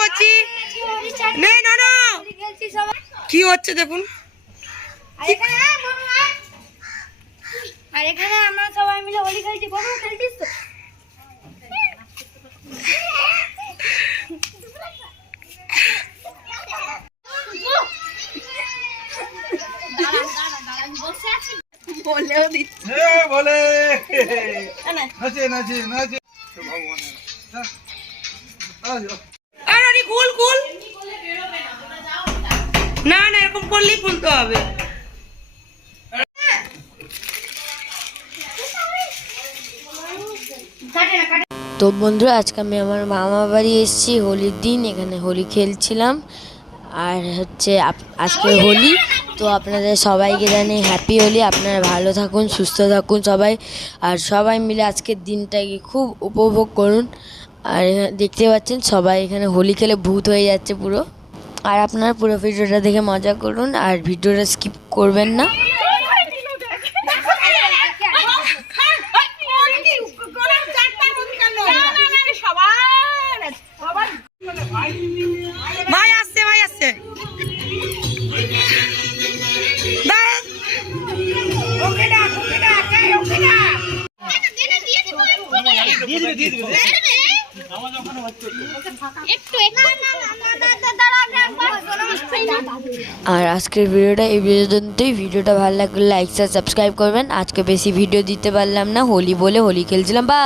করছি? নেই না না। কি হচ্ছে দেখুন। আর এখানে। আর এখানে আমরা সবাই মিলে হোলি খেলছি। বড় খেলছিস তো? বলেও দিচ্ছি। বলে। নাচে নাচে নাচে। তো খুল খুল। না না এরকম করলেই খুলতে হবে। তো বন্ধুরা আজকে আমি আমার মামা বাড়ি এসেছি হোলির দিন এখানে হোলি খেলছিলাম। আর হচ্ছে আজকে হোলি তো আপনাদের সবাইকে জানি হ্যাপি হোলি। আপনারা ভালো থাকুন সুস্থ থাকুন সবাই। আর সবাই মিলে আজকের দিনটাকে খুব উপভোগ করুন। আর দেখতে পাচ্ছেন সবাই এখানে হোলি খেলে ভূত হয়ে যাচ্ছে পুরো। আর আপনারা পুরো ভিডিওটা দেখে মজা করুন আর ভিডিওটা স্কিপ করবেন না। ভাই আসছে ভাই আসছে। দাঁড়ান। একটু একটু আর আজকের ভিডিওটা এই পর্যন্তই। ভিডিওটা ভালো লাগলে লাইক সাবস্ক্রাইব করবেন। আজকে বেশি ভিডিও দিতে পারলাম না। হোলি বলে হোলি খেলছিলাম। বা